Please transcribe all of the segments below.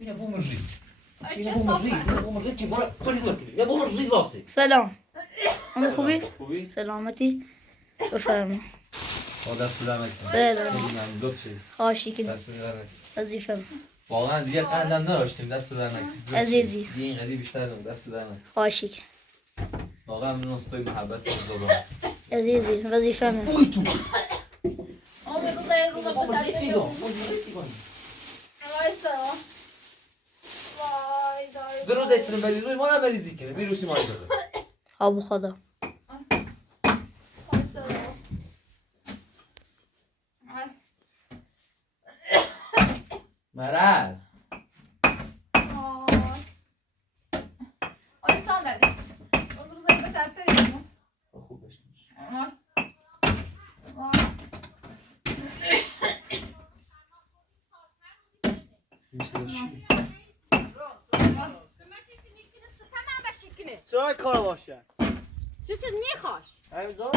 بیا بومژی چه صافه چی برو پلیس بکنی یا بومژی واسه سلام اما خوبی؟ خوبی؟ سلامتی بفرما دست در نکن سلام من دوست شد خواهشی که دست در نکن وظیفه واقعا دیگه قندم نداشتیم دست در نکن عزیزی دیگه این قضیه بیشتر نمون دست در نکن خواهشی که واقعا من اصطای محبت و زبان عزیزی وظیفه من فوی تو روزا پدر برو دسترم بری روی ما نبریزی کنه بیروسی مایی داره آبو خدا مرز خوب بشنش این صدا چیه؟ چرا کار باشه؟ چی میخواش؟ همینطور؟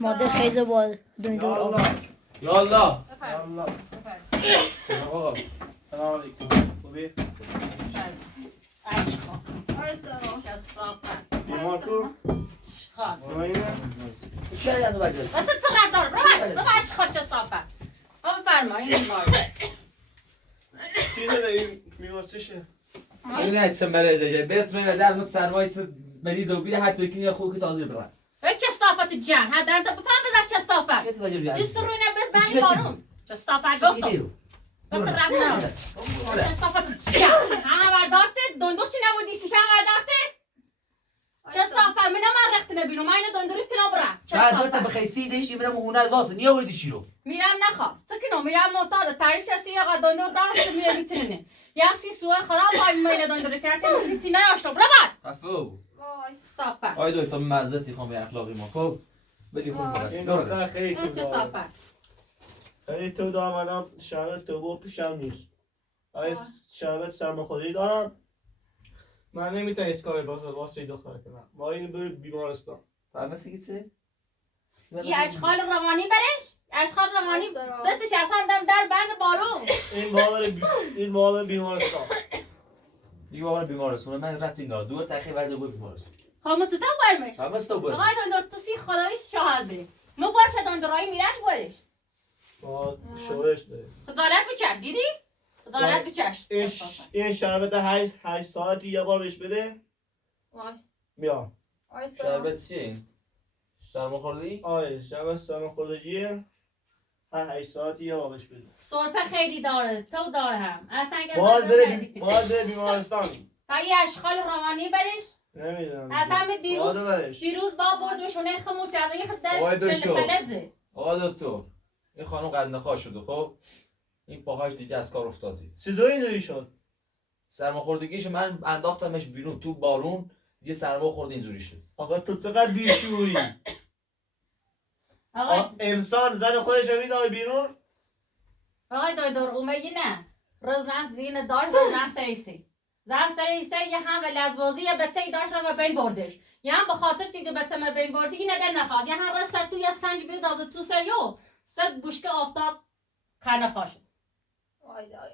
مادر خیزه با دندور آب یالله الله آقا سلام علیکم خوبی؟ بیمار کو؟ چه یادو بجز تو چقدر دار برو عشق چه صافه بفرما این بیمار چیزی داری بیمار چشه؟ این چه مرزه بسم الله در سرمایس مریض و بیره هر توی که خوب که تازه برن چه صافت جان هدر انت بفهم بزن چه صافت چه وجه دیگه نیست روی نبز بنی بارون چه صافت دوستم تو رفت نه چه صافت جان ها وردارت دوندوش چی نبودی سیشان وردارت چه صافت من ما رخت نبینم من دوندوری پینا برم چه بعد برت صافت بخیسی دیش میرم هونر واسه نیا وردی شیرو میرم نخواست تو کنو میرم معتاد تعریف شسی آقا دوندور دارم میرم میتونه یاسی سوء خراب وای من دوندوری کرد چه میتی نیاشتم برو خفو وای صافت آی دکتر معذرتی خوام به اخلاقی ما خب بلی خوب برس این دور دختر خیلی چه تو دارم صافت خیلی تو دارم الان شربت تو با پیشم نیست آیا شربت سرماخوردگی دارم من نمیتونم از کاری واسه این دختر کنم با این بر بیمارستان فهمت کی چه یه اشغال روانی برش اشغال روانی دستش اصلا در بند بارون این معاون بیمارستان دیگه واقعا بیمارستون من رفت اینا دور تاخیر ورده بود بیمارستون خاموش تا برمش فهمت تو برو آقای دندور تو سی خدایی شاهد بری مو باشه دندورای میرش برش با شورش داره خجالت بچش دیدی خجالت بچش این شربت 8 ساعتی یه بار بهش بده وای میام شربت چیه این سرماخوردگی آره شربت سرماخوردگیه هر 8 ساعتی یه بار بهش بده سرفه خیلی داره تو داره هم اصلا اگه باید بره بیمارستانی تا یه اشغال روانی برش نمیدونم اصلا باید برش دیروز با برد بشونه خموش از یه خد آقای دکتر. پلزه آقا دکتر این خانم قد نخواه شده خب این پاهاش دیگه از کار افتاده چطور اینجوری شد سرماخوردگیش من انداختمش بیرون تو بارون یه سرما خورد اینجوری شد آقا تو چقدر بیشوری انسان زن خودش رو میداره بیرون آقای دکتر اومگی نه روزناس زین دای روزناس سریسی زن سریسی یه هم ولی از بازی یه بچه داشت رو به بین بردش یه هم به خاطر چی که بچه ما بین بردی این نده نخواست یه هم را سر تو یه سنگ بیرد از تو سریو صد بوشک آفتاب خانه خواشد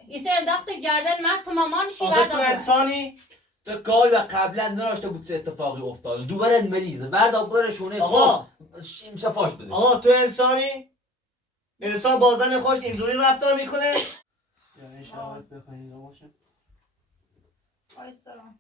ایسه انداخت گردن من تو مامانشی آقا تو انسانی تو کاری و قبلا نداشته بود چه اتفاقی افتاد دوباره مریضه وردا برشونه آقا شفاش بده آقا تو انسانی انسان با زن خوش اینجوری رفتار میکنه یعنی شرایط بفهمیده باشه آیسترام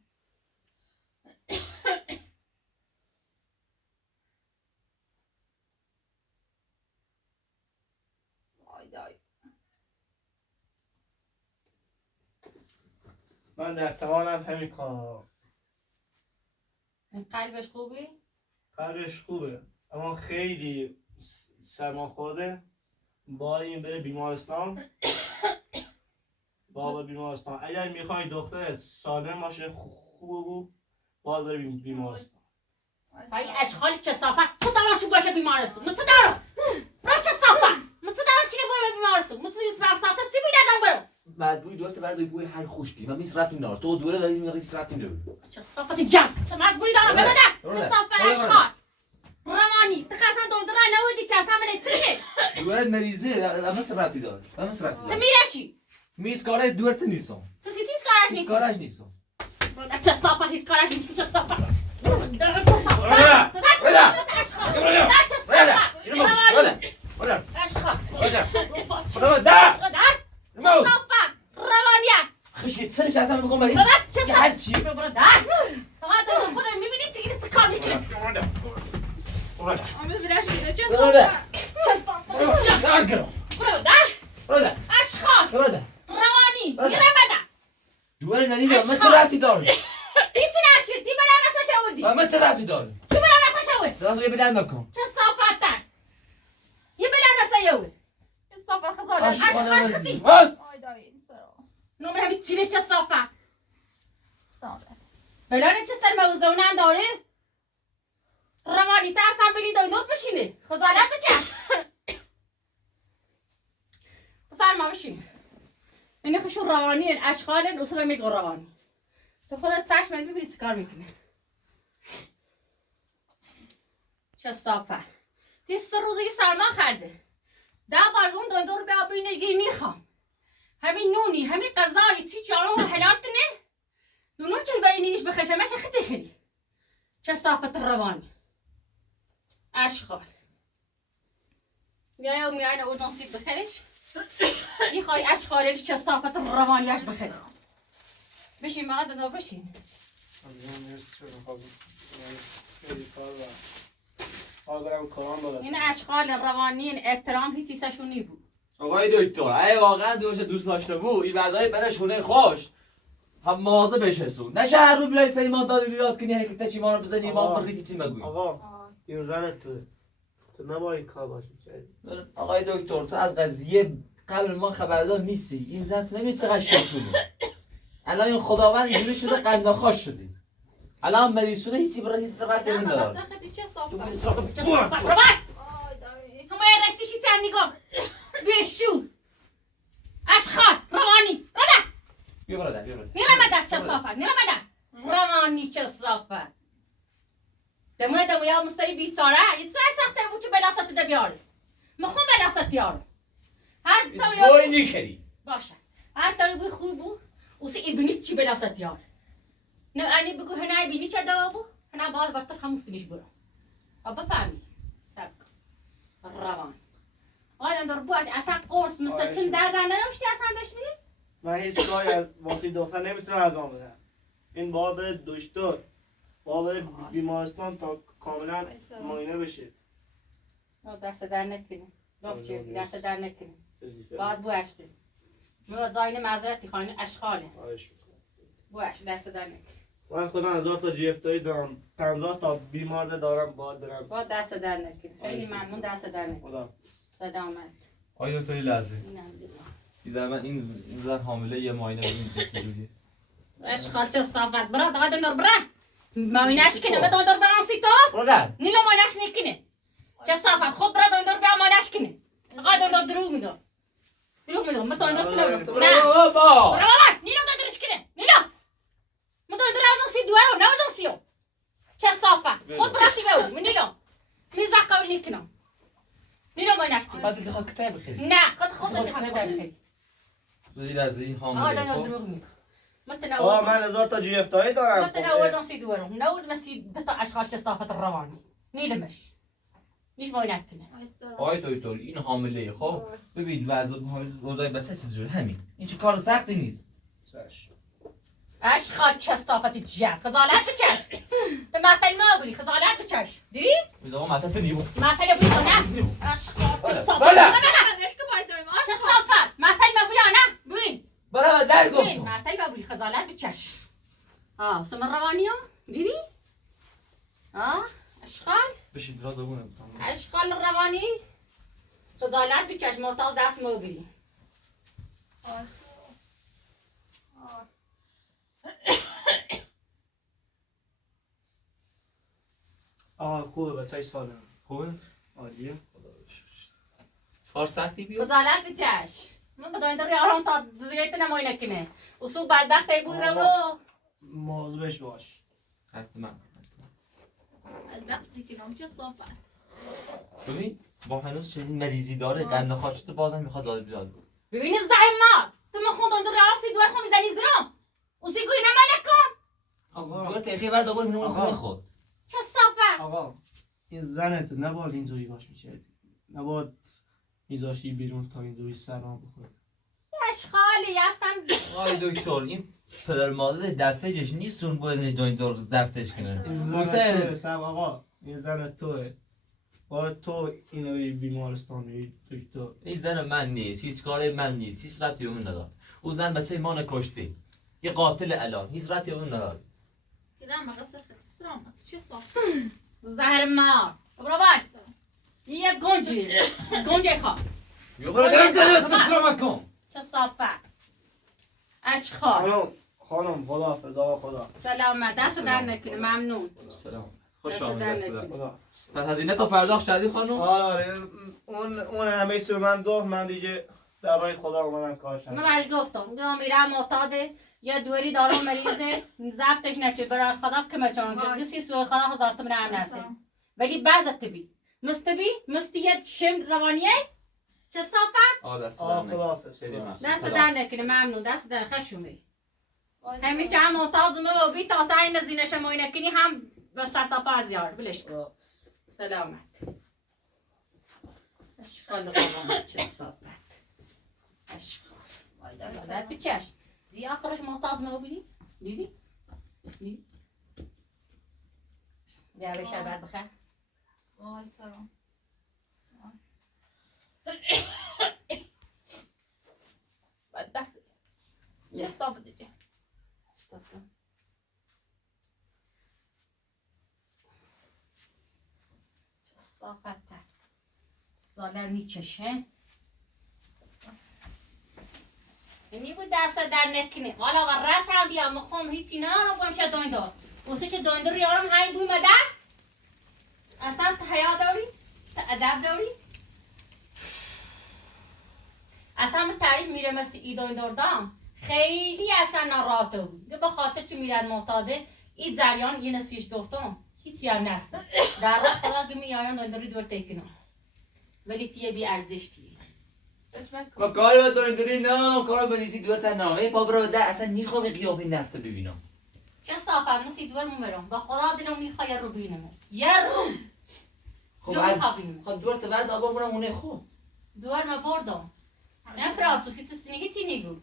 من در توانم همین کار قلبش خوبی؟ قلبش خوبه اما خیلی سرما خورده با این بره بیمارستان بابا بیمارستان اگر میخوای دخترت سالم باشه خوب بود باید بره بیمارستان ای اشغال کثافت چه دارم چی باشه بیمارستون چه دارم برو کثافت چه دارم چی نباید بیمارستون چه ساعت چی بیدادم برو بعد بوی دورت بعد بوی هر خوشکی من میس رفت اینا تو دوره داری میگی رفت اینا کثافت جم چه مزبوری دارم ببینم کثافت اشغال روانی تخصن دندرای نوردی که اصلا من چیه دوره مریضه اما چه رفتی داره اما چه رفتی تو داره میرشی میز کارش دورت نیستم. تو سی تیز کارش میز نیست. کارش نیستم. چه صافت هیچ کارش نیست. چه صافت. خشيت سنة شو أسمع بقول مريض يا حد شيء دوال مريض ما تسرعتي دار ما تسرعتي دار لازم يبدأ مكان نمر همین چیره چه صافه بلانه چه سر موزونه هم داره روانی تا اصلا بلی دویدون بشینه خزالت بچه بفرما بشین اینه خوشون روانی این اشغال این اصلا میگه روانی تو خودت چشمت ببینی چی کار میکنه چه صافه تیست روزی سرما خرده 10 بار اون دویدون به آبینگی میخوام همین نونی همین غذای چی جارو حلالت نه دونو چه بینیش بخشمش خیلی خیلی چه صافت روانی اشغال میای میای اون نصیب بخریش میخوای اشغالش چه صافت روانیش بخری بشین ما دو بشین این اشغال روانی این احترام هیچ چیزشونی بود آقای دکتر اگه واقعا دوست داشته بود این وردای برای شونه خوش هم مازه بشسون نه هر رو بیای سر ایمان دادی بیاد کنی حکتا چی ما رو بزنی ایمان بخی چی مگوی آقا این زن تو نباید کار باش میکردی آقای دکتر تو از قضیه قبل ما خبردار نیستی این زن تو نمید چقدر شکونه الان این خداوند اینجوری شده قنداخاش شده الان مریض شده هیچی برای هیچ رفت نمیدار همه رسیشی تر نگاه بیشو اشخار روانی رده بیا برادر بیا برادر میرم در چه صافت میرم در روانی چه صافت دمو یا مستری بیچاره یه چه سخته بود که بلاست ده بیاره مخون بلاست یارو هر طوری بوی نیخری باشه هر طوری بوی خوب بود اوسی ایبنی چی بلاست یار نه انی بگو هنای بینی چه دوا بود هنا باید بطر هموستیش برو اب بفهمی سرک روان آدم در بوش اصلا قرص مثل چند درد نداشتی اصلا بشنی؟ من هیچ کاری واسه دختر نمیتونه انجام بده این باید بره دکتر باید بره بیمارستان تا کاملا معاینه بشه دست در نکنه دست در نکنه باید بوش کنی من زاین معذرتی خانه اشغاله بوش دست در نکنه من خودم 1000 تا جی افتاری دارم 50 تا بیمار دارم باید برم باید دست در نکنه خیلی ممنون دست در نکنه سلامت آیا تو لحظه اینم دیگه این زن حامله یه معاینه ببینید چه جوریه اشغال چه صافت برا دقیقا دندار برا معاینه‌اش کنه بدون دندار برام سی تو برادر نیلو معاینه‌اش نکنه چه صافت خود برا دندار بیا معاینه‌اش کنه دقیقا دندار دروغ میگم من دندار کنم نه بابا برا نیلو دندارش کنه نیلو من دندار اون سی دوارو نه اون سیو چه صافت خود برا تی بیو من نیلو میز قول نکنم نیلو معاینه‌اش کنه بعد انتخاب کتاب بخیر نه خود انتخاب بخیر این لحظه این آه حامله دندار خب دروغ میگم آه من 1000 تا جی افتاری دارم مثلا اول نصي دورهم نورد مسي دتا اشغال تصافت الرواني نيلمش ليش ما ينعتنا آقای دکتر این حامله خب ببین وضع بچه چجوری همین این چه کار سختی نیست اشغال تصافت الجاب خزالات بچش تماثل ما بولي خزالات بچش ديري biz ama matata niye bu? ما تلي بولي انا اشغال تصافت بلا تصافت ما تلي ما بولي انا وين برای در وين گفتم ما تلي ما بولي خزالات بچش سم الروانيو ديري اشغال بشید راز بگونه اشغال الرواني خزالات بچش معتاز دست ما بولي آه خوبه بس 8 ساله خوبه؟ عالیه کار سختی بیاد؟ خزالات بچش من بدون داری آرام تا زیرت نمایی نکنه اصول بدبخت ای بوی رو مواظبش باش حتما البختی که نام چه صافت ببین با هنوز چنین مریضی داره قند خاشته بازم میخواد داد بیاد ببینی زهر ما تو ما خوندم دو راستی دوار خون میزنی زرم اوسی گوی نمالکم آقا. دور تیخی بر دوباره می‌نویسه آقا. خونه خود. چه صافه آقا این زنت نباید اینجوری باش میشه. نباید میذاشی بیرون تا اینجوری سرما بخوره. اشغالی هستم آقای دکتر این پدر مادرش در فکرش نیستون باید دکتر ضبطش کنه. این زن حسین. توه سب آقا. این زن توه. باید تو اینو بیمارستان میری دکتر. این زن من نیست، هیچ کاری من نیست، هیچ ربطی به من نداره. او زن بچه ما نکشته. یه قاتل الان، هیچ ربطی به من نداره. كده ما قصر خسران شو صار زهر مار برو باید یه گنجی خواه یه برای دست سلام کن. چه صافه اشغال خانم خداحافظ آقا خدا. سلامت دست در نکنه ممنون سلام. خوش دست آمدید. در دست نکنه. در. پس هزینه تا پرداخت کردی خانم؟ آره اون همه سو من گفت من دیگه درباره خدا اومدم کارشم. من بهش گفتم میرم معتاده یا دوری دارم مریضه زفتش نچه برای خدا کمه چون وای. کسی سوی خدا هزارت من هم نسیم ولی بعض تبی مستیت شم روانیه چه صافت دست در آقا نکنه. خداحافظ. خیلی ممنون. دست سلام. در نکنه ممنون دست در خشومی همی چه هم معتاز و بی تا تاین نزینش موینه کنی هم به سر تا پا از یار بلش کن. سلامت اشغال قوام چه صافت اشغال در پیچش دی آخرش معتاز مگو بیدی؟ دیدی؟ بیا به شربت بخیر وای سرم بعد دست چه صاف دیگه چه صافت تر زالر میچشه اینی بود دست در نکنی حالا و رد هم بیا مخوام هیچی نه رو بمشه دایندار اوسی که دایندار یارم هایی بوی مدر اصلا تحیا داری؟ ادب داری؟ اصلا من تعریف میره مثل ای دایندار دام خیلی اصلا ناراحته بود به خاطر چی میرن معتاده این جریان یه نسیش گفتم هیچی هم نست در راه خدا که میایان داینداری دور تکنم ولی تیه بی ارزش تیه با کاری با داینداری نه کاری با نیزی دور تا نه پا برو در اصلا نیخوام قیافه نسته ببینم. چه صافر نسی دور میرم با خدا دلم میخواد یه رو ببینم یه روز خب دو میخواد ببینم خب دور تا بعد آبا برم اونه خود. دور ما بردم نه تو سیت سنگی چی نگو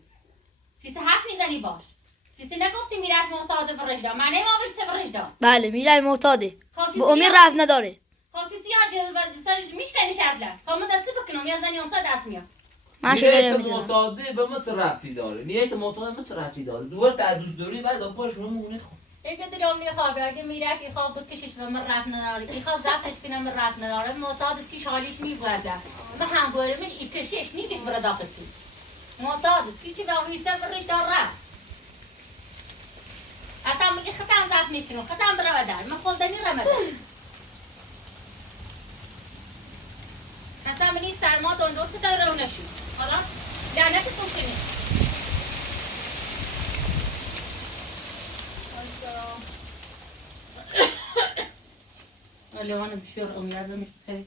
سیت حرف میزنی باش سیت نگفتی میرش معتاده برشدا من نمی‌آویز چه برشدا بله میرای معتاده خاصی به امید رفت نداره. خاصی یا سرش میشکنیش اصلا خب من دست بکنم یا زنی اونسا دست میاد من شده نیت نمیدونم. معتاده به ما چه ربطی داره؟ نیت معتاده به چه ربطی داره؟ دور تا دوست داری بعد آبا شما مونه خود. اگه دلم میخواد اگه میرش این خواب بکشش و من رفت نداره این خواب زفتش کنم من رفت نداره معتاد چیش حالیش میبرده من هم باره من این کشش نیگش برای داخل کنی معتاد چی دامی چه برش دار رفت اصلا میگه خطم زفت میکنم خطم برای در من خودنی رمده اصلا منی سرما دوندور چه داره رو نشون حالا لعنتتون کنی ولی انا بشور امرأة مش بخير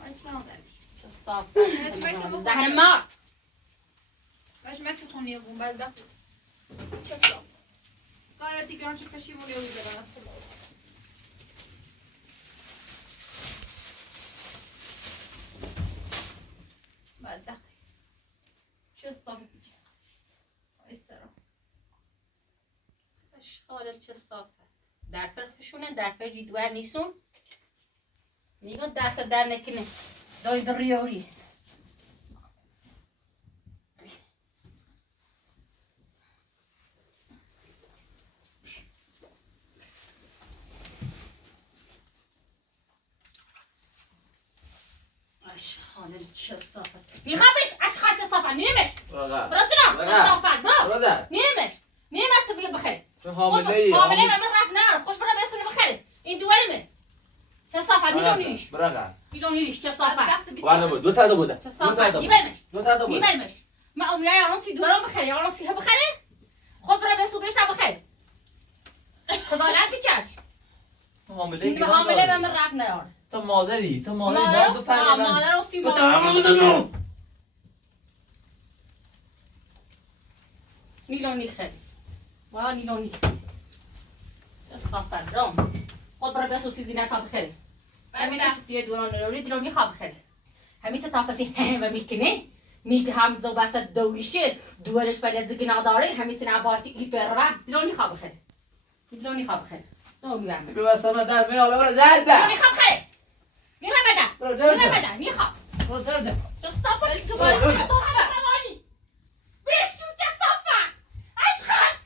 وای سلام دادی تصطاب باش مکه زهر مار باش مکه خونی بون بعد بخور چه صاف کار دیگران چه پشیمونی رو دارن اصلا بعد بخور چه صاف دیگه وای سرم اشغال چه صافت در فرقشونه در فرق جدول نیستون نگاه دست در نکنه داید ریوری اشغال چه صافت میخوابش اشغال چه صافت نیمش برادر. براتونم چه صافت برو برادر. نیمش نیمت تو بیا بخیر چه خودم حامله ای؟ حامله و من رفت نرم خوش برا بسونه بخیر این دوارمه چه صافت نیلون نیریش برادر. نیلون نیریش چه بعد صافت وقت وارد بود. دو تا دو بوده. چه دو صافت تا دو. میبرمش دو تا دو بوده. میبرمش من امیای الان سی دوارم بخیر الان سی بخیر خود برا بسونه تا بخیر خجالت بیچش حامله این گیران حامله داری. و من رفت نیار تو مادری باید بفهمی من. مادر و سی تو مادر تمام بزنم. نیلونی خیلی واه نیلونی خیلی استغفر رام خود را بسوسی زینت ها بخیلی همین چیزی دوران نیلونی خواب بخیلی همین تا پسی و میکنه میگه هم زو بس دویشه دورش ولی زگنا داره همین نباتی ای پروا نیلونی خواب بخیلی نیلونی خواب بخیلی تو میبرم ببستم در میام برو در نیلونی خواب بخیلی میرم برو بدم میخوام برو در جستافا جستافا روانی بشو جستافا عشقم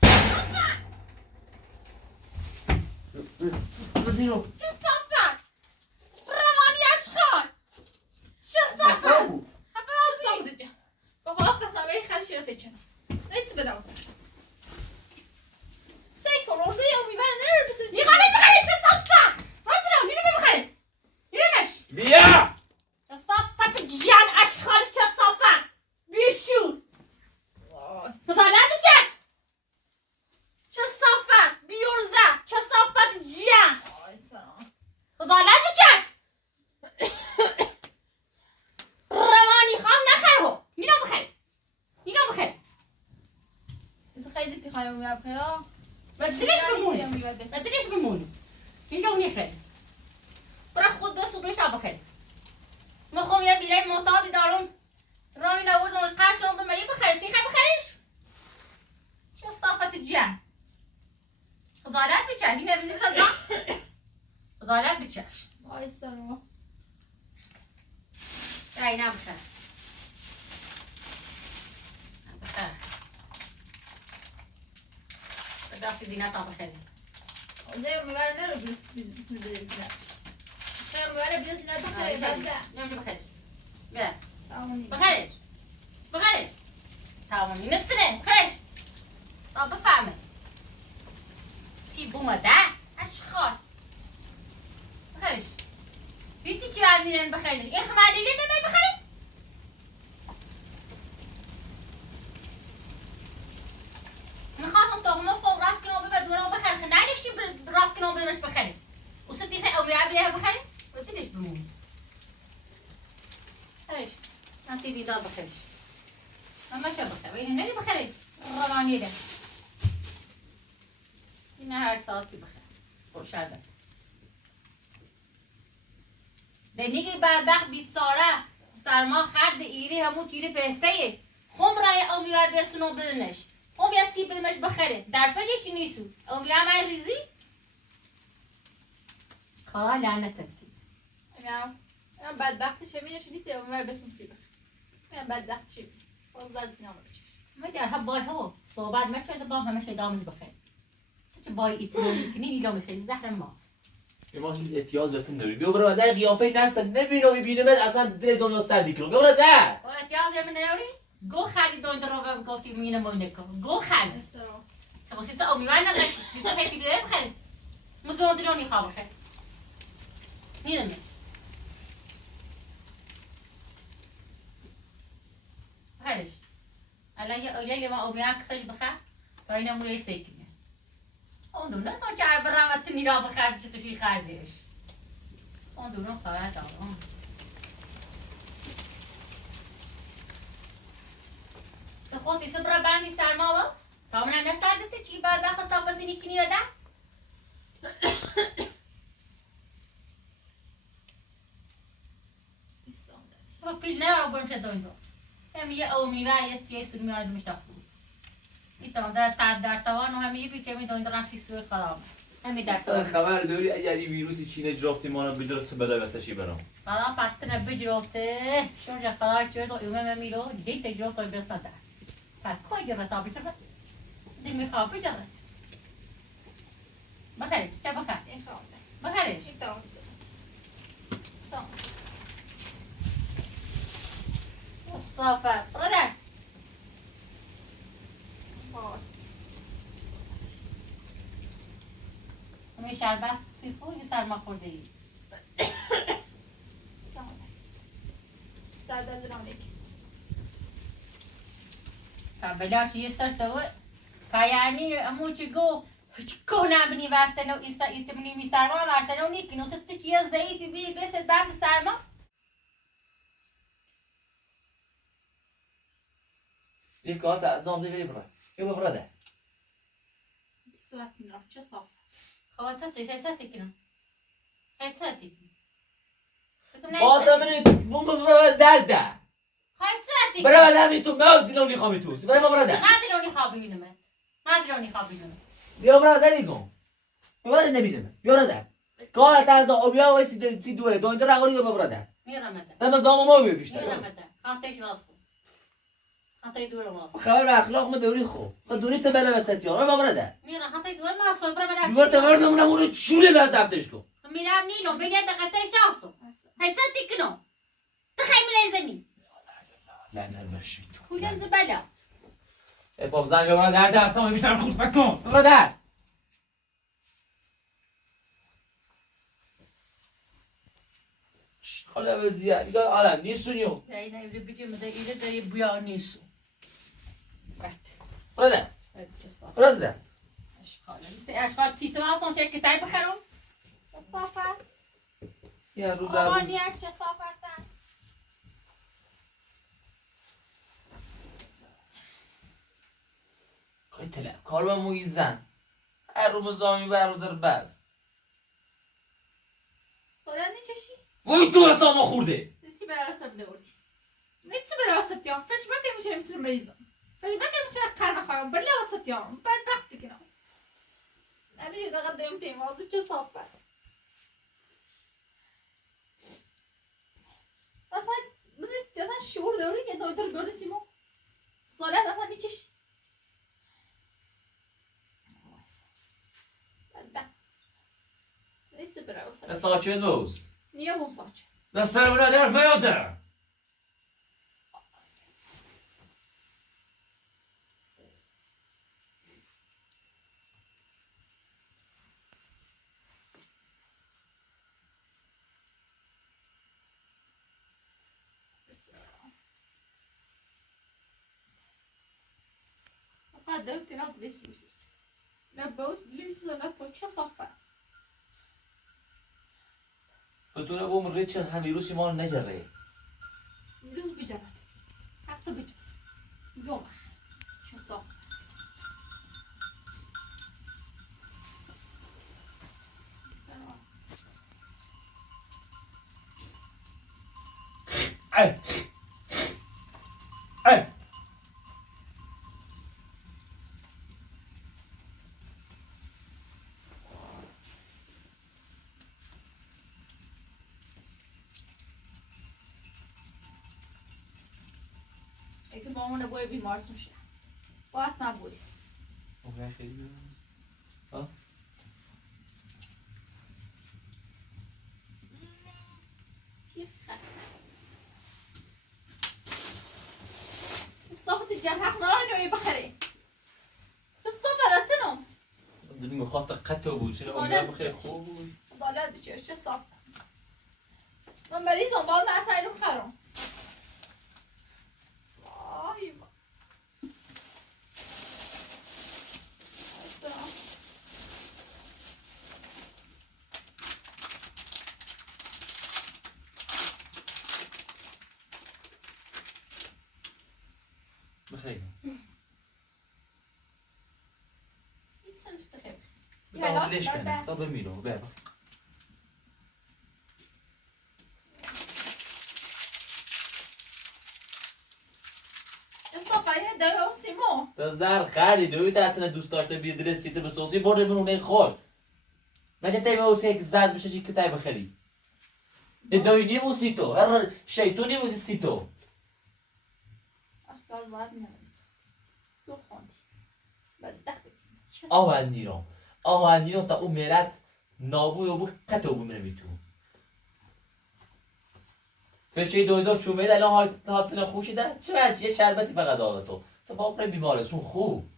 زیرو جستافا روانی عشقم جستافا Sadece. Bak o kasabaya her şeyi öteceğim. Neyse bedavası. Sen kororza ya mi ben nerede bir sürü میخوام بخرید جستافا رجلا میرم بخرید میرمش بیا جستافا جان عشقم جستافا بشو پسرم بچش جستافا بیورزه جستافا جان Ay sana. خدالت بچش روانی خواهم نخره میرم بخیر İzi kaydı ki kayımı yapıyor. بدلش بمونی اینجا میخره برای خود دست و بشتا بخیر میخوام یه بیره معتادی دارم رای نوردم قرش رو بمایی بخیر تیخه بخیرش چه صافت جن خدالت بچش این نویزی صدا خدالت بچش Ay sana. رای نبخیر بخیر به دستی زینت ها بخیر Orada mi ver nerede bir sürü dedesine. Sen mi ver bir sürü dedesine. نمیشه بخیرش بره Tamam. بخیرش تمامی نتسنه بخیرش تا بفهمه چی بومده اشخار بخیرش بیتی چی باید میرن بخیرش این خمالیلی ببین بخیرش میخواستم تاقمه خوب راست کنم ببین دورم بخیر خیلی نگشتیم راست کنم ببینش بخیرش او ستی خیلی او بیه بخیرش و دیدش بمونی بخیرش نسی دیدار بخیرش اما شو بخیر این ندی بخیرش روانی ده این هر ساعتی بخیر خوشحال بنیگی بدبخت بیچاره سرما خرد ایری همون تیری پسته خم رای امیوار بسونو بدنش خم یا تی بدمش بخره در پجش چی نیسو امیوار من ریزی خواه لعنتت کی من بدبخت شمینه شدی تو من بس مصیبه من بدبخت شمینه باز زد سینما بچش مگر ها بای ها صحبت مچرده با همش ادامش بخیر چه بای ایتونی کنی نیدام خیلی زهر ما ما هیچ احتیاج بهتون نداری بیا برو در قیافه نستن نبینو میبینمت اصلا دل دنیا سردی کنم بیا برو در با احتیاز یه من نداری گو خرید دون در رو گفتی مینه موینه کن گو خرید Estağfurullah. سبا سیتا امیوار نداری سیتا خیلی بیده بخیر مدرون درونی خواه بخیر میدونش بخیرش الان یه ما امیوار کسش بخیر تا این امروی سیکنه اون دونه سان چهار برامت نیرا بخیر چه کشی خریدش اون دونه خواهد دارم تو خودی سبرا بندی سرما باز تا من نسردته چی بعد بخواد تا پسی نیکنی بده İstanbul'da. و پیل نه رو برم شد این دو هم یه اومیوه یه تیه سوری میاردمش داخل ایتان در توان و همه یه بیچه میدونی دارن سیسوی خراب همی در توان خبر داری اگر این ویروسی چینه جرافتی مانا بجرد چه بدای وستشی برام خدا پتنه بجرفته شونجا خدا چرد و ایمه میرو دیگه تجرفت و بست ندار پت کوی جرفت بجرد دیگه میخواه بجرد بخیرش چه بخیر İnşallah. بخیرش İnşallah. Sağ ol. استغفر برادر Var. همه شربت سیخو یه سرما خورده ای Sağ ol. İsterden dönemek. بلا چی سرت و پایانی امو چی گو چیکو نبینی ورتنو ایستمنی می سرما ورتنو نیکی ست چی ضعیفی بی بست بعد سرما یک کارت انجام ده برای بیا برادر صورت میرم چه صاف. خواهد چیز هیچ کنم. هیچ کنم. آدم بوم برادر هیچ برادر می تو من دیلونی خوامی تو بیا برادر ما دلونی خواب بینم. ما دلونی خواب بینم. بیا برادر نگم برادر نمیدم بیا برادر کار تازه آبیا و سی دوره دو اینجا رقاری بیا برادر میرم مده. دم زمان ما بیا میرم بیشتر مده. خانتش واسه. خانتای دور واسه. خبر به اخلاق ما دوری خو دوری چه بلا وسطی ها بیا برادر میرم خانتای دور واسه. برم مده. بیورت مردمون اون شوله در زفتش کو میرم نیلون بگه دقیقه شاستو. هیچ کنم. تخیل زمین. نه باشی تو کولن زباله. ای بابا زنگ به برادر درسام بیشتر خود بکن برادر حالا به زیاد آدم نیستونیو نه نه بیچه مده ایده داری بیا نیستو. برادر چه صاف. برادر اشغال تیتر هستم چه کتاب بخرم. صافه. یه روز آنیه چه صافه. قتله کار با موی زن هر رو زامی بر روز رو بس صورت نیچشی؟ وای تو رسام خورده دیسی برای رسم دوردی. نیچه برای واسطیان. فش بکه میشه میتونم مریضم. فش بکه میشه قرن خواهم. بله واسطیان. بدبختی کنم. نمیشه دقیقه دیم تیمازی چه صاف بر. اصلا شعور دوری که دویدر بیاری سیمو. صورت اصلا نیچشی. بدبخت. نیچه برای واسطیان. ساچه دوز نیه بوم ساچه. دستر برادر میاده فقط دوم تینات لیسی میسوز. نه بود لیسی زنده تو چه صافه. بطوره بوم ریچل همیروسی ما رو نجره میروز بیجرد. حتی بیجرد. یوم. چه صاف. ای ای اگه با اون بوی بیمارس میشه. باید نبودی. اوه خیلی ها صافت الجرحق نراني بخري. الصفة لا تنم. دنی مخاطر قطع بود چرا امیدوارم خیلی خوب بود ضلال بچه چه صاف. من مریضم باید معطلی رو خرم. آی با. بخیر هیچ سنش تخیل. ليش كان طب ميلو بابا الصفة هي دوام سيمو. تزار خالي دوی تعتنا دوست داشته بیاد رسیت به سوزی برده بنونه خوش نجا تایمه او سیک زاد بشه چی کتای بخلی دوی نیمو سیتو هر شیطونی موزی سیتو أخبار بعد نمت. دو خاندي. بدخل. آهندیرم تا او میرد نابوی و بو قطع بو میره تو فرچه دویدار شومید الان حالتنا خوشی ده چه یه شربتی فقط آقا تو با بره بیمارستون خوب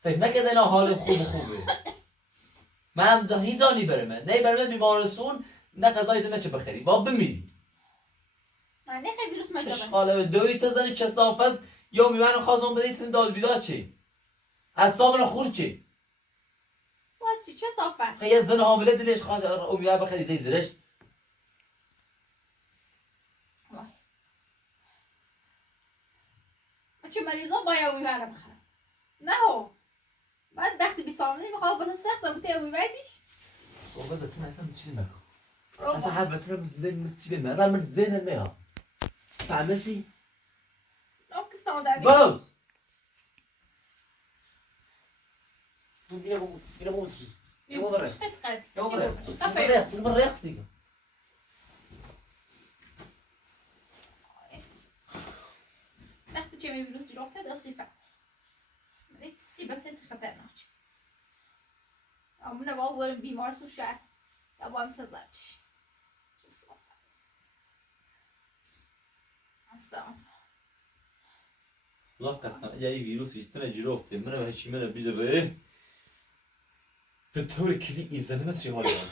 فکر نکرد الان حال خوبه من هیچ آنی برمه نه برمه بیمارستون نه غذای دمه چه بخری با بمیری معنی خیلی ویروس ما جابن. حالا دوی تا زنی کثافت یا میمن خواستم بده ایتن داد بیدار چی از سامن خور چی وات چه صافه. یه زن حامله دلش خواست او بیار بخری زی زرش چه مریضا باید او میبرم بخرم. نه ها بعد وقتی بیچاره میخواد واسه سخت بود تو میبردیش صحبت اصلا اصلا چیزی نکن روبا اصلا حرف اصلا ذهن چیزی نه اصلا من ذهن میاد فهمیسی؟ ناکستان در باز میره موزی نیو بره. خیت قد یا بره کافه بره ریخت دیگه وقتی چه میبینوس جرافته ده صیفه من تصیبت سیتی خطرناک امونه با بریم بیمارستان شهر یا با هم سازارچش چه صافه اصلا خدا قسم اگر این ویروس ایستن جرافته منو به هیچی منو بیزه به طور کلی ایزنه مثل چه حالی هم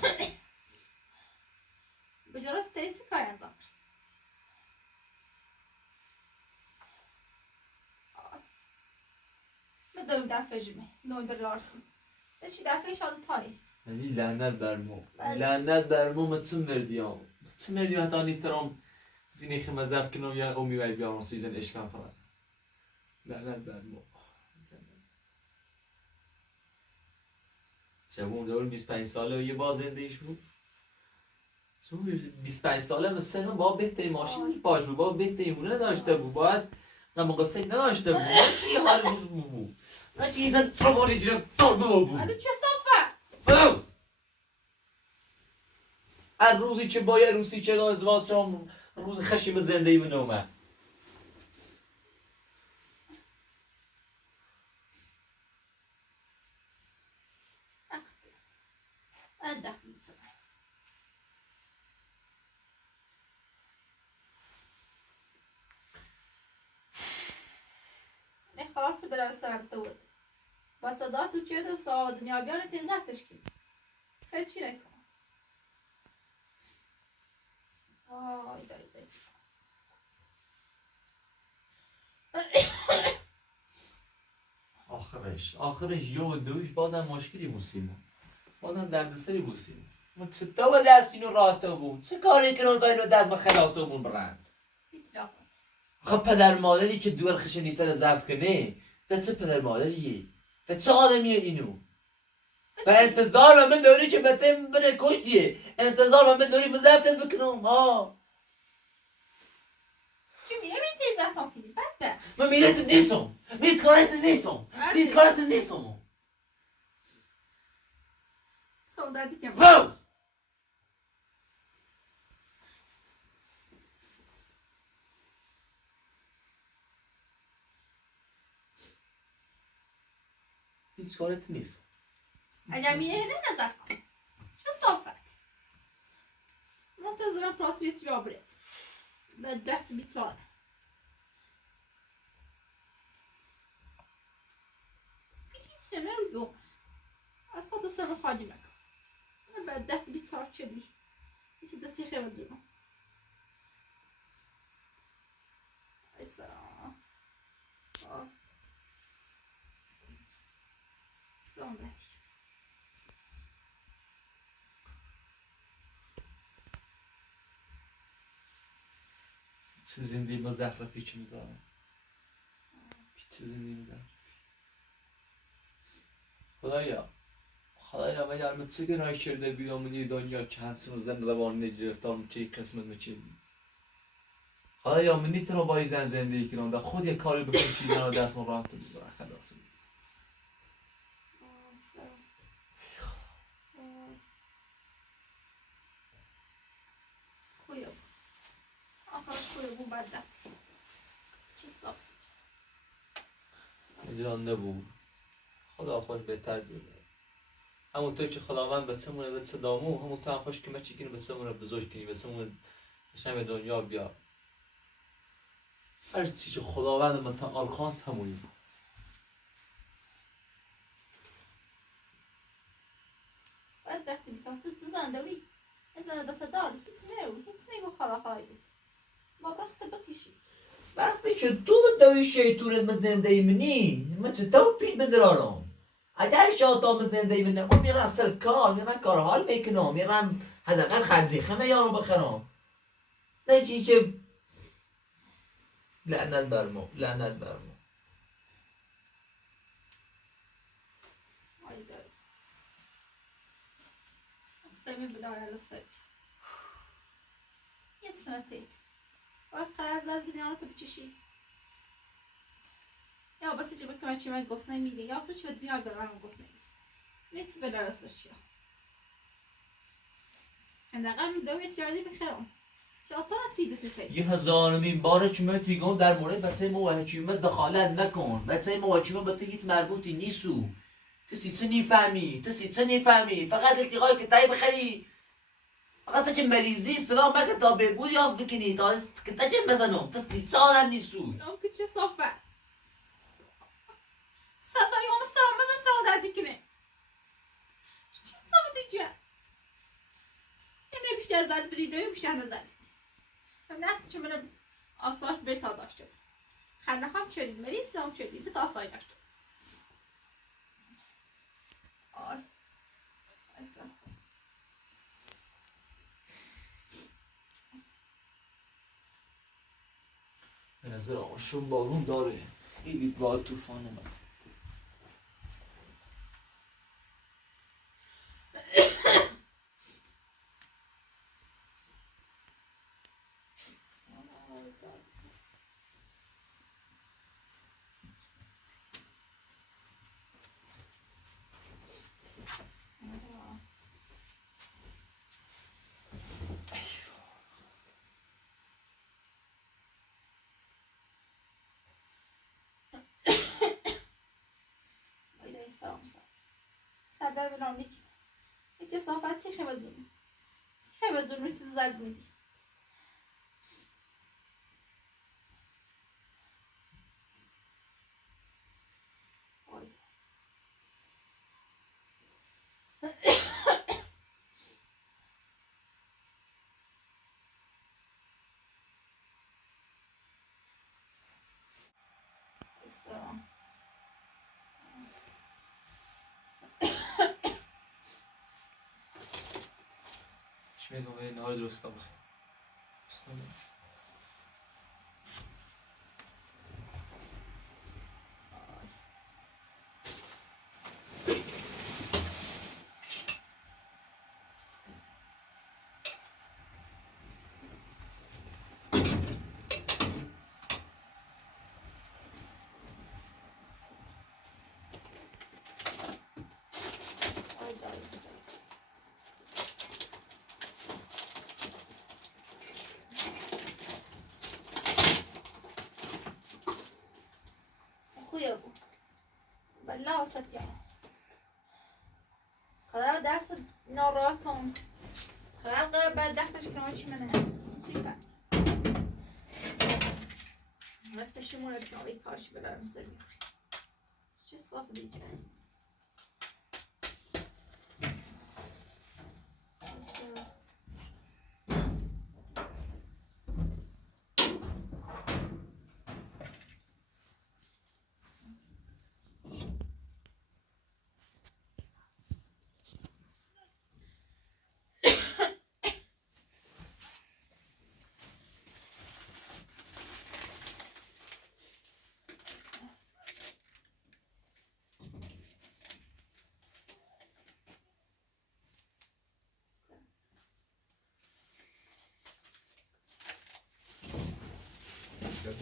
بجرات تریسی کار انجام من دویم در فجمه دویم در لارسم ده چی در فیش آده تایی یعنی لعنت بر مو من چه مردیام چه مردیام حتی نیترام زینه خیمه زفت کنم یا اومی وی بیارم سویزن اشکم کنم لعنت بر مو جوون دور 25 ساله و یه باز زندگیش بود 25 ساله مثل من با بهترین ماشین زیر پاش بود با بهترین هونه داشته بود باید نمقصه نداشته بود چی حال بود نه چیزن تمانی جرفت بود آده چه صافه بروز هر روزی که باید روزی که ازدواج کنم روز خشیم زندگی من اومد أدخل بتصير نه خلاص برای سر تود با صدا تو چه دو سا دنیا بیان تیزه تشکیل خیلی چی نکنم آی داری داری آخرش یه و دویش بازم مشکلی موسیمه بازم دردسری موسیمه من چه تو دست اینو راه تو بود چه کاری کنم تا اینو دست به خلاصه بون برند بیتلاقم خب پدر مادری که دور خشنیتر زفت کنه تا چه پدر مادریه تا چه آدمیه اینو و انتظار من داری که بچه بره کشتیه انتظار من داری بزفتت بکنم ها چی میره این تیزه تاکیدی بده من میرت نیستم میسکارت نیستم میسکارت نیستم سون دردی که واو هیچ کارت نیست اگر میره نه نظر کن چه صافت منتظرم پراتریت بیابره به دفت بیتاره هیچ سنه رو گم اصلا به سنه خالی مکن من به دفت بیتار چلی ایسی دستی خیلی دونم ایسا سوندتی چه زندگی با زخرفی چی میدارم چه زندگی میدارم خدایا مگر من چه گناهی کرده بیامونی دنیا که همسون زن روان نگرفتم چه قسمت میچینی خدایا من نیتونم با این زن زندگی کنم در خود یک کاری بکنم چیزا رو دست ما راحت میبرم خلاص خویب آخرش خویب اون بدت چه صاف جان نبود خدا خود بهتر بیاره همونطور که خداوند به سمونه به صدامو همونطور هم خوش که ما چی کنی به سمونه بزرگ کنی به سمونه بشن دنیا بیا هر چی که خداوند متعال خواست همونی بود بعد وقتی میسان تو زندوری از بس داری هیچ نگو خلا خواهی بود با وقت بکشید وقتی که تو داری شیطونت به زندگی منی من چه تو پیل بدرارم اگر شاطان به زندگی منی اون میرن سر کار میرن کار حال میکنم میرن حداقل خرجی خمه یارو بخرم نه چی که لعنت بر ما دمی بلای لسه یه سنتید وای قرار از دنیا رو تو بچشی یا بس چی بکنم چی من گوش نمیگه یا بس چی به دنیا برام گوش نمیگه نیت به درستش یا اندقل دوم یه چیزی بخیرم چه آتان سیده تفید یه هزارمین بار چون تیگم در مورد بچه ما و هچیمه دخالت نکن بچه ما و هچیمه با تو هیچ مربوطی نیستو تو سیچه نیفهمی فقط التقای که تایی بخری فقط تا چه مریضی سلام مگه تا بگو یا بکنی تا که تا چه بزنم تا سیچه آدم نیستو نام که چه صافه صد باری هم سرم بزن سرم در دیکنه چه صافه دیگه یه بیشتر از دست بدید دوی بیشتر از دست من نفت چون من آساش بیل تا داشته بود خرنه هم چدید مریض هم چدید به تا آسای داشته آی اصلا به نظر آشون بارون داره خیلی باید توفان من سردر بنام نیکی هیچ صافت چی خیمه زون مثل زرز میدی شمیز موقع نهار درست بخیر خویه بود بلا وسط یا خدا دست ناراحتم خدا قرار بعد دختش کنم چی منه مصیبت رد کشیمونه بکنم ای کارش بلارم سر میاری چه صاف دیگه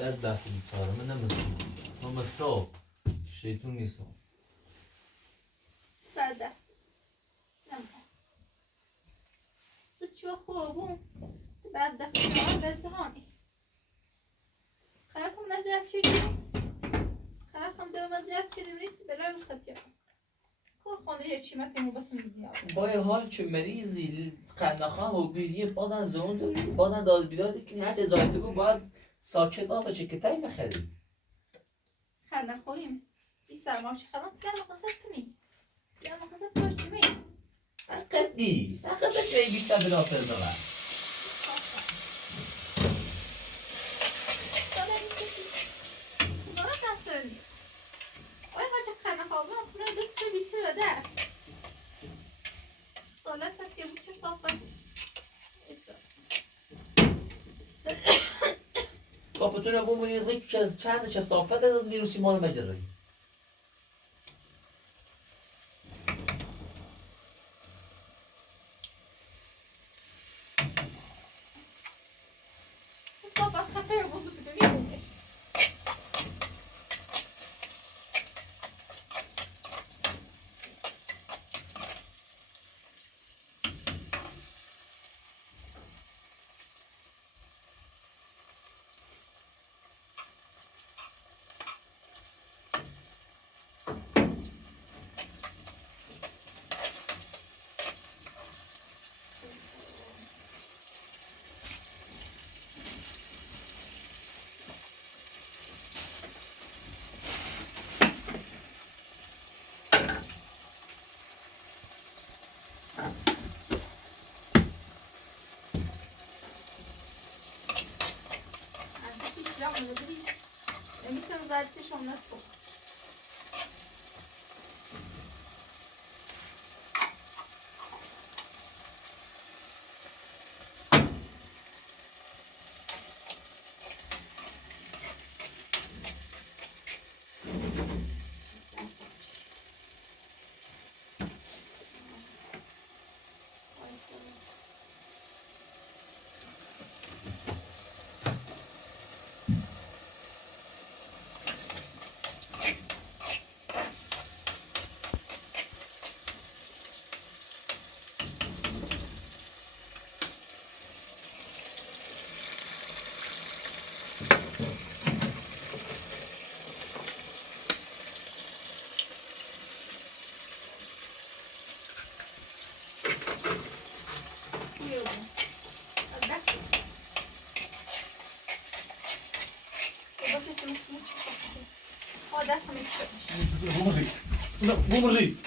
دست دفتی میتاره من نمستم من مستاب شیطون نیستم بعد نمه زد چو خوبون بعد دختر دل زهانی خرکم نزیاد شدیم خرکم دو مزیاد شدیم نیست بلا وسط یا کن خانه یه چیمت اینو باتون میدیم با یه حال که مریضی قندخواه و بیریه بازن زون داری بازن داد بیدادی کنی هرچه زایده بود باید ساکت آسا چه کتایی بخری خرنه خویم بی سرما چه خلان گرم قصد کنی گرم قصد باش چی بیم حقت بی حقت که بیشتر بلا فرزاقه ساله نیستی بارا دست دارنی آی خرچه خرنه خوابه اپنه دست سو بیتی رو در ساله سکتی بود چه صافه ایسا کاپتون بوم بودی چند چه داد ویروسی مال مجرد خیلی بزرگ بدونی بومش نمیتونم زدتش هم نتو دست میشه بومری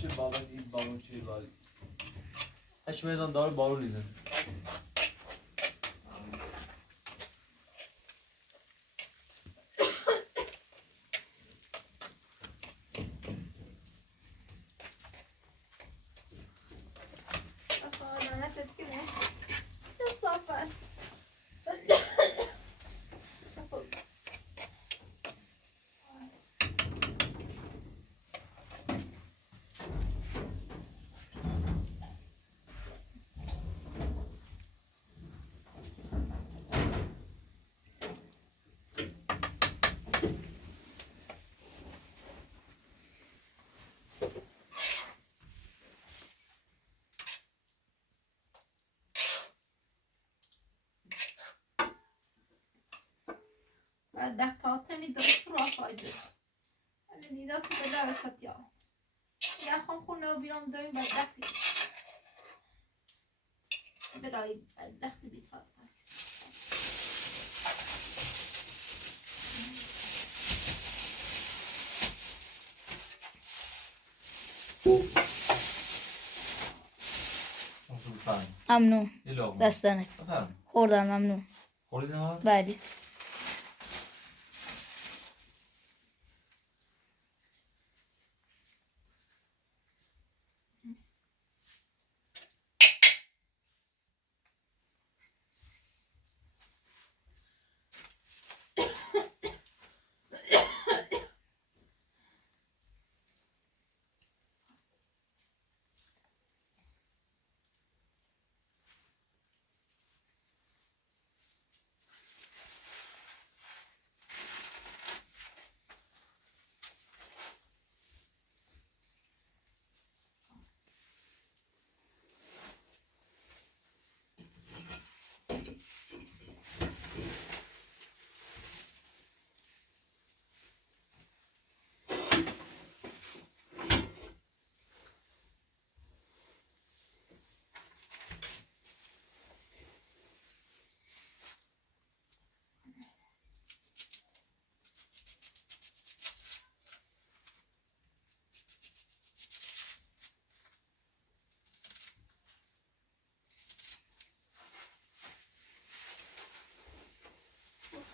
چه بابا این بارون چه باری اش میدان داره بارون لیزن بعد تاتمی درست رو آفایده ولی نیده سی بده رسد یا یا خون خونه و بیرام دویم بدبختی سی برای بدبختی بید ساعت بفرم ممنون یه لقمه دستنت بفرم خوردم ممنون خوردی نهار؟ بله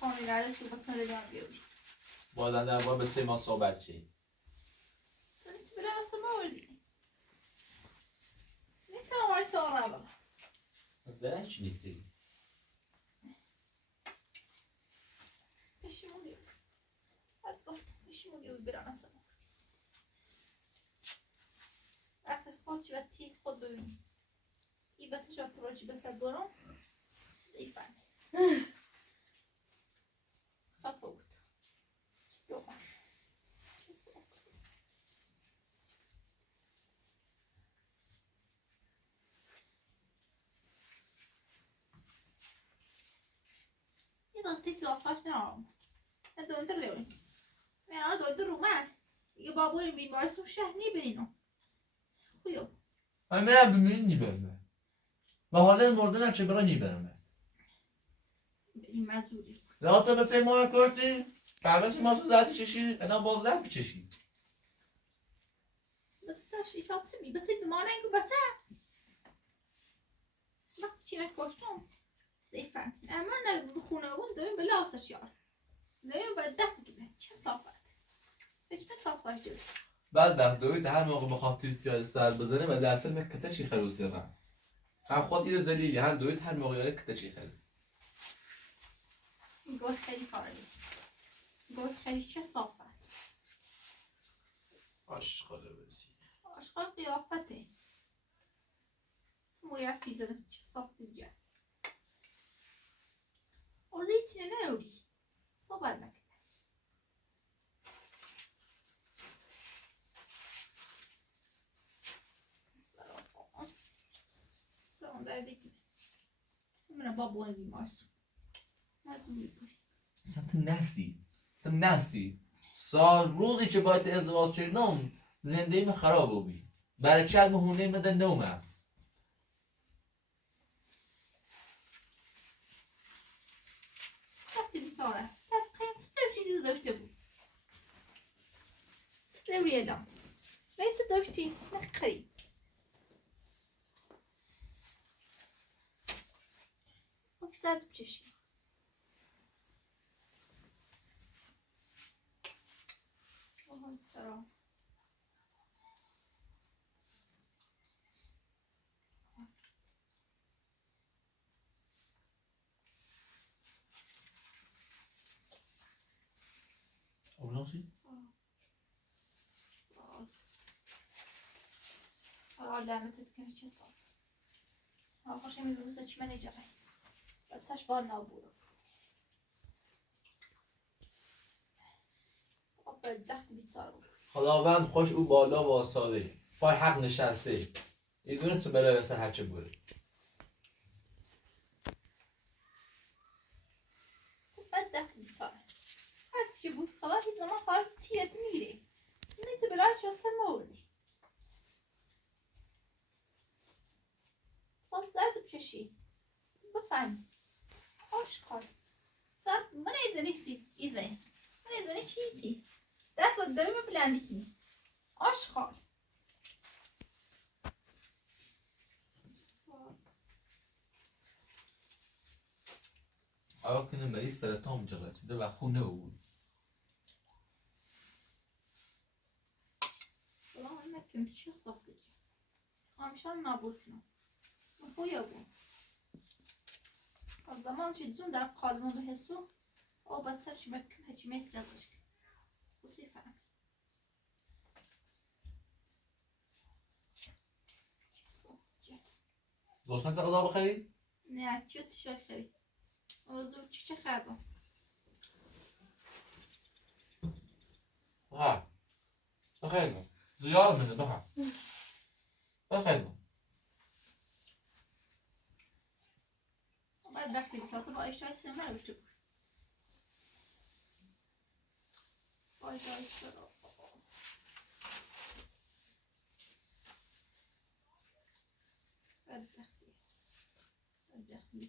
خانه گردش که بسن رجان بیاری بازن در بار به 3 ماه صحبت چی؟ تو نیچه بره اصلا موردی نیتم واری سوال نبارم درن چی نیتی؟ پشیمونی بعد گفتم پشیمونی رو برم اصلا وقتی خود و تی خود ببینی ای بسش وقتی راجی بسد برم ای فهمی خط بود چی دومن یه دقیقه تو آساش نرم نه دویده ریونیس من دویده رو من دیگه بابور بیمارستون شهر نیبرینو خویو من میرم بمیرین نیبرمه و حالا مردنم چه برای نیبرمه بریم مزوری نه تا به 3 ماه کردی؟ پرمسی ماسو زدی چشی؟ انا بازده بچشی بس داشت ایشات سمی بس دمانه اینکو بسه وقتی چی نکشتم دیفن اما نه بخونه بود دویم بلا آسش یار دویم باید دستی که چه صافت هیچ من کاساش دید بعد بخدویت هر موقع بخواد تیار سر بزنه و درسل مثل کته چی خروسی رم هم خود ایره زلیلی هم دویت هر موقع یاره کته چی خرید گوه خیلی کاری گوه خیلی چه صافت آشقاله بزی آشقال قیافته موری حرف بیزده چه صافت دیگه orada içine ne öyle? Sobar mı? Sonra derdik. من بابا بیمارستون مزوری بودی اصلا تو نسی سال روزی که باید ازدواج کردم زندگیم خراب بی برای چند مهونه مده نومه وقتی بیساره پس قیم چه چیزی داشته بود چه دوریه دام نیست داشتی نخری زد بچشی وای سرام اولانسی؟ لعنتت کنه چه صاف آخرش میروزه چی من اجاره بچهش بار نابورو بدبخت بیچارو خداوند خوش او بالا واساده پای حق نشسته یه دونه تو بره بسر هرچه بوره بدبخت بیچاره هر چی بود خلاص زمان خواهد تیرت میره نه تو بلاش واسه موردی باز زرد بچشی بفهم آشکار سر من ایزنی چی دست و دویم بلندی آشکار حالا کنه مریض داره تا مجرد شده و خونه بود. والله من نکنم چه صاف دیگه همیشه هم نابود کنم من خویا بود از زمان که جون در قادمون به حسو او بس سر چی بکن هچی میسی لگش کن بسی فهم چه صاف دیگه دوستان غذا بخرید؟ نه چی شای خیلی موضوع چه خردم ها بخیر زیاد منه بخیر بخیر بعد وقتی بساطه با اشتای سینما رو بشته بود با اشتای سینما بدبختی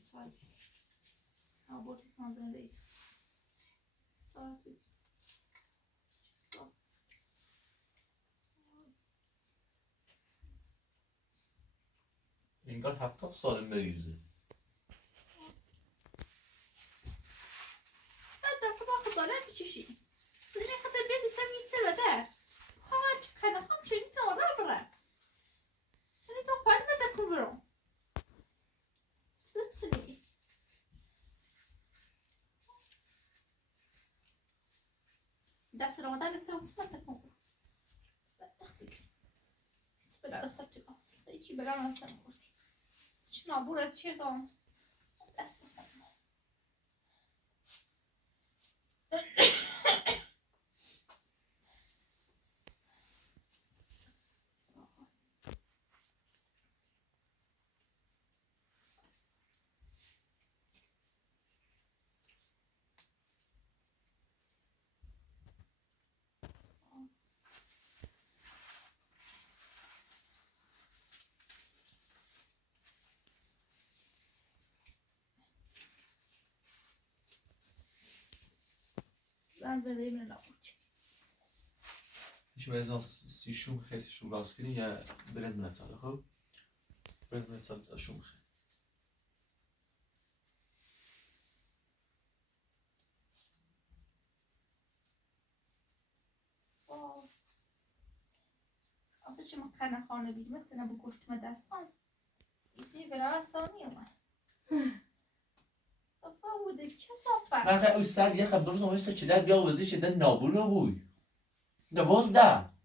سال آبورتی که زنده اید سال توی سال اینگار 70 سال مریضه. بدبختی با خزالت بچشی بزنی خطر بیسی سمی چه رو در هاچ کنخم چنین نورا بره چنین تو پاید بده کن برو تسلی دست رمضان ترانسفرت کن بدبختی که هیچ بلا اصلا تو سیچی بلا اصلا کردی چه نابورت چه دام دست خودم زن زده من نبود میشه باید از سی شوم خیلی شوم راست کنی یا برد منت ساله خب؟ برد منت ساله شوم خیلی آخه چه من کنه خانه بگیم کنه با گشتم دست خان ایسی برای آسانی اومد صفا بوده چه صفا من خیلی اوی سر یه خب درست نویسته چه در بیا وزی چه در نابون نبوی 12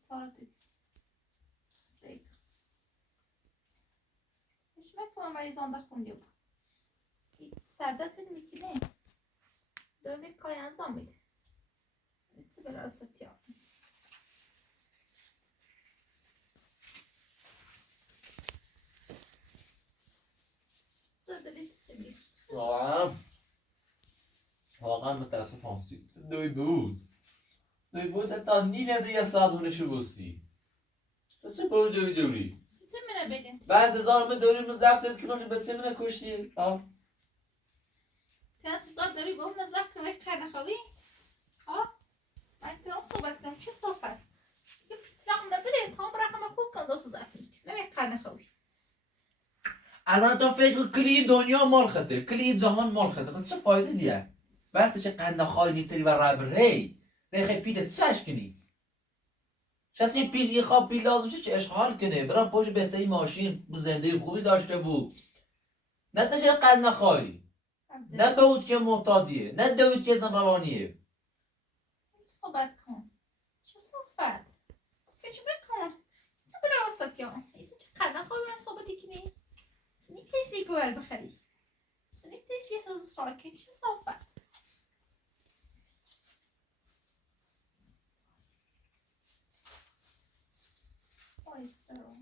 سال تو سیک هیچ مکمم ولی زانده خونده بود سردت میکنه دومی کاری انجام میده چه برای ستیان زدلی تسمی واقعا متاسفم دوی بود تا نیله یه ساعت هونشو بوسی بسه برو دوری سیچه منه بگن بعد هزار من دوری من زبطت کنم که بسه منه کشتی تنها تزار داری با اون نزد که باید کرنه خوابی من تنها صحبت کنم چه صحبت یه پیترام نبره تا هم برخم خوب کن دوست زدتیم نمیه کرنه خوابی الان تو فکر کلی دنیا مال خطه کلی جهان مال خطه خب چه فایده دیه وقتی چه قنده خواهی نیتری و رب ری دیگه پیلت چش کنی شاسی پیل یه خواب پیل لازم چه اشغال کنه برای پشت بهتری ماشین زندگی خوبی داشته بود نه تا چه قنده خواهی نه به اون چه معتادیه نه به اون چه روانیه صحبت کن چه صحبت فکر بکن چه برای واسط یا ایزه چه کرنه خوابی من صحبتی کنی سنی تیسی گوهل بخری سنی تیسی یه ساز سراکه چه صحبت وایسته رو